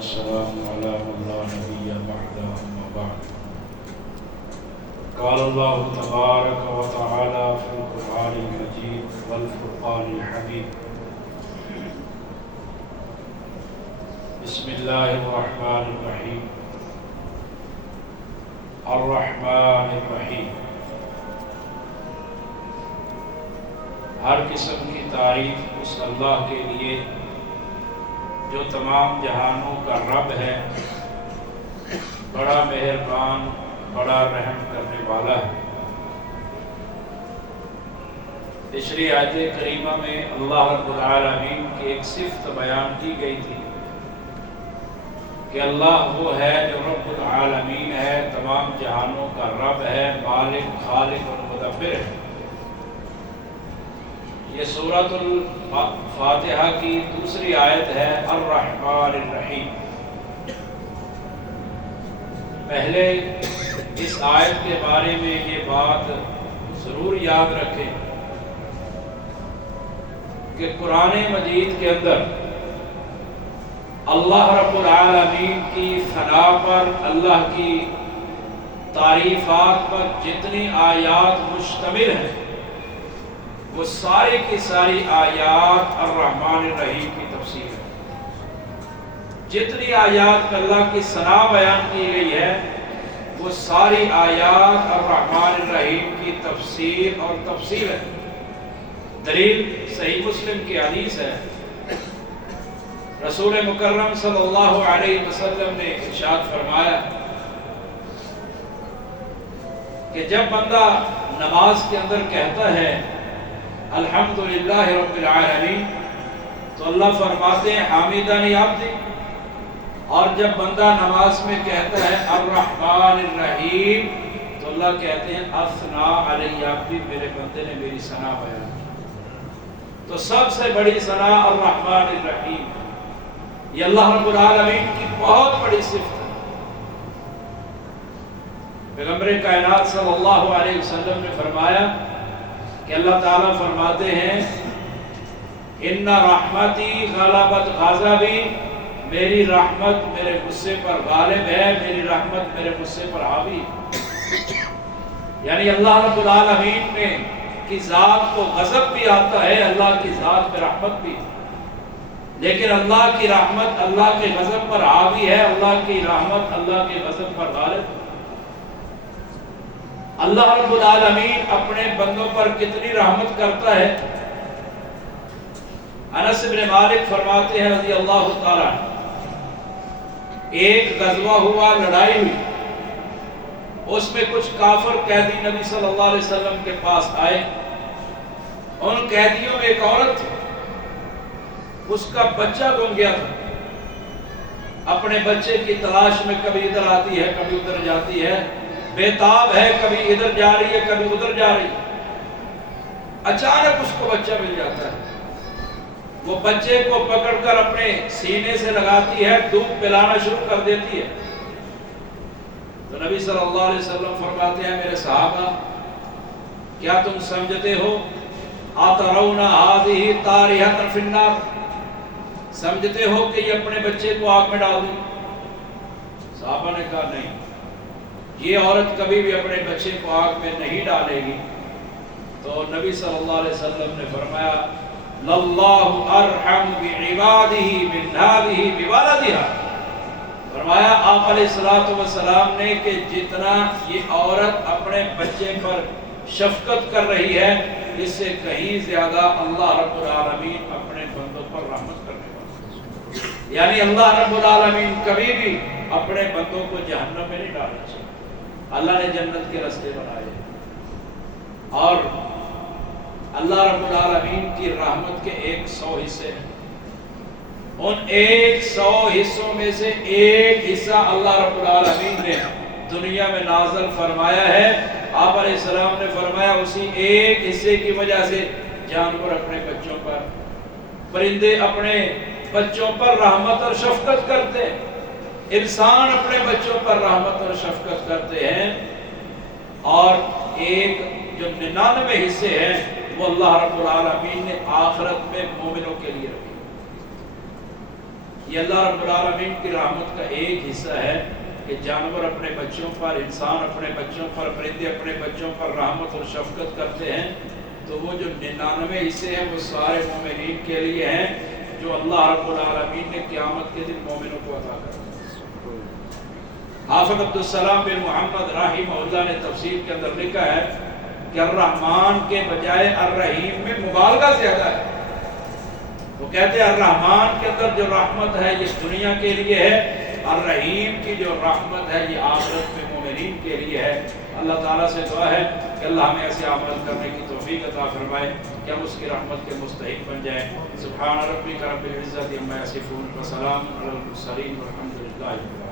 والسلام على من لا نبي بعده أما بعد. قال الله تبارك وتعالى في القرآن المجيد والفرقان الحميد. بسم الله الرحمن الرحيم. الرحمن الرحیم. ہر قسم کی تعریف اس اللہ کے لیے جو تمام جہانوں کا رب ہے، بڑا مہربان، بڑا رحم کرنے والا ہے. پچھلی آیت کریمہ میں اللہ رب العالمین کی ایک صفت بیان کی گئی تھی کہ اللہ وہ ہے جو رب العالمین ہے، تمام جہانوں کا رب ہے، مالک، خالق اور مدبر ہے. یہ سورۃ الفاتحہ کی دوسری آیت ہے، الرحمن الرحیم. پہلے اس آیت کے بارے میں یہ بات ضرور یاد رکھیں کہ قرآن مجید کے اندر اللہ رب العالمین کی ثنا پر، اللہ کی تعریفات پر جتنی آیات مشتمل ہیں، وہ ساری کی ساری آیات الرحمن الرحیم کی تفسیر ہے. جتنی آیات اللہ کی ثنا بیان کی گئی ہے، وہ ساری آیات الرحمن الرحیم کی تفسیر اور تفسیر ہے. دلیل صحیح مسلم کی حدیث ہے. رسول مکرم صلی اللہ علیہ وسلم نے ارشاد فرمایا کہ جب بندہ نماز کے اندر کہتا ہے الحمدللہ رب العالمین، تو اللہ فرماتے ہیں حامدنی عبدی. اور جب بندہ نماز میں کہتا ہے الرحمن الرحیم، تو اللہ کہتے ہیں اثنا علی عبدی، میرے بندے نے میری ثنا بیان کی. تو سب سے بڑی ثنا الرحمن الرحیم. یہ اللہ رب العالمین کی بہت بڑی صفت ہے. پیغمبر کائنات صلی اللہ علیہ وسلم نے فرمایا کہ اللہ تعالیٰ فرماتے ہیں ان رحمتی غلبت غضبی، میری رحمت میرے غصے پر غالب ہے، میری رحمت میرے غصے پر حاوی. یعنی اللہ رب العالمین میں کی ذات کو غضب بھی آتا ہے، اللہ کی ذات میں رحمت بھی، لیکن اللہ کی رحمت اللہ کے غضب پر حاوی ہے، اللہ کی رحمت اللہ کے غضب پر غالب. اللہ رب العالمین اپنے بندوں پر کتنی رحمت کرتا ہے. انس بن مالک فرماتے ہیں رضی اللہ تعالیٰ عنہ، ایک غزوہ ہوا، لڑائی ہوئی، اس میں کچھ کافر قیدی نبی صلی اللہ علیہ وسلم کے پاس آئے. ان قیدیوں میں ایک عورت تھی، اس کا بچہ گم گیا تھا. اپنے بچے کی تلاش میں کبھی ادھر آتی ہے، کبھی ادھر جاتی ہے، بےتاب ہے، کبھی ادھر جا رہی ہے، کبھی ادھر جا رہی ہے. اچانک اس کو بچہ مل جاتا ہے. وہ بچے کو پکڑ کر اپنے سینے سے لگاتی ہے، دودھ پلانا شروع کر دیتی ہے. تو نبی صلی اللہ علیہ وسلم فرماتے ہیں میرے صحابہ، کیا تم سمجھتے ہو اترون هذه طارحة في النار، سمجھتے ہو کہ یہ اپنے بچے کو آگ میں ڈال دیں؟ صحابہ نے کہا نہیں، یہ عورت کبھی بھی اپنے بچے کو آگ میں نہیں ڈالے گی. تو نبی صلی اللہ علیہ وسلم نے فرمایا للہ ارحم بعبادہ من هذه بولدها. فرمایا آپ علیہ السلام نے کہ جتنا یہ عورت اپنے بچے پر شفقت کر رہی ہے، اس سے کہیں زیادہ اللہ رب العالمین اپنے بندوں پر رحمت کرنے والا ہے. یعنی اللہ رب العالمین کبھی بھی اپنے بندوں کو جہنم میں نہیں ڈالنا چاہیے. اللہ نے جنت کے راستے بنائے، اور اللہ رب العالمین کی رحمت کے 100 حصے ہیں. ان 100 حصوں میں سے ایک حصہ اللہ رب العالمین نے دنیا میں نازل فرمایا ہے. آپ علیہ السلام نے فرمایا اسی ایک حصے کی وجہ سے جانور اپنے بچوں پر، پرندے اپنے بچوں پر رحمت اور شفقت کرتے ہیں، انسان اپنے بچوں پر رحمت اور شفقت کرتے ہیں. اور ایک جو 99 حصے ہیں وہ اللہ رب العالمین نے آخرت میں مومنوں کے لیے رکھے. یہ اللہ رب العالمین کی رحمت کا ایک حصہ ہے کہ جانور اپنے بچوں پر، انسان اپنے بچوں پر، پرندے اپنے بچوں پر رحمت اور شفقت کرتے ہیں، تو وہ جو 99 حصے ہیں وہ سارے مومنین کے لیے ہیں، جو اللہ رب العالمین نے قیامت کے دن مومنوں کو عطا کر دیا۔ حافظ عبدالسلام بن محمد رحمہ اللہ نے تفسیر کے اندر لکھا ہے کہ الرحمن کے بجائے الرحیم میں مبالغہ زیادہ ہے۔ وہ کہتے ہیں الرحمن کے اندر جو رحمت ہے یہ دنیا کے لیے ہے، الرحیم کی جو رحمت ہے یہ آخرت میں مومنین کے لیے ہے۔ اللہ تعالیٰ سے دعا ہے کہ اللہ ہمیں ایسے عمل کرنے کی توفیق عطا فرمائے کہ ہم اس کی رحمت کے مستحق بن جائیں۔ سبحان ربک رب العزت عما یصفون وسلام علی المرسلین والحمد للہ۔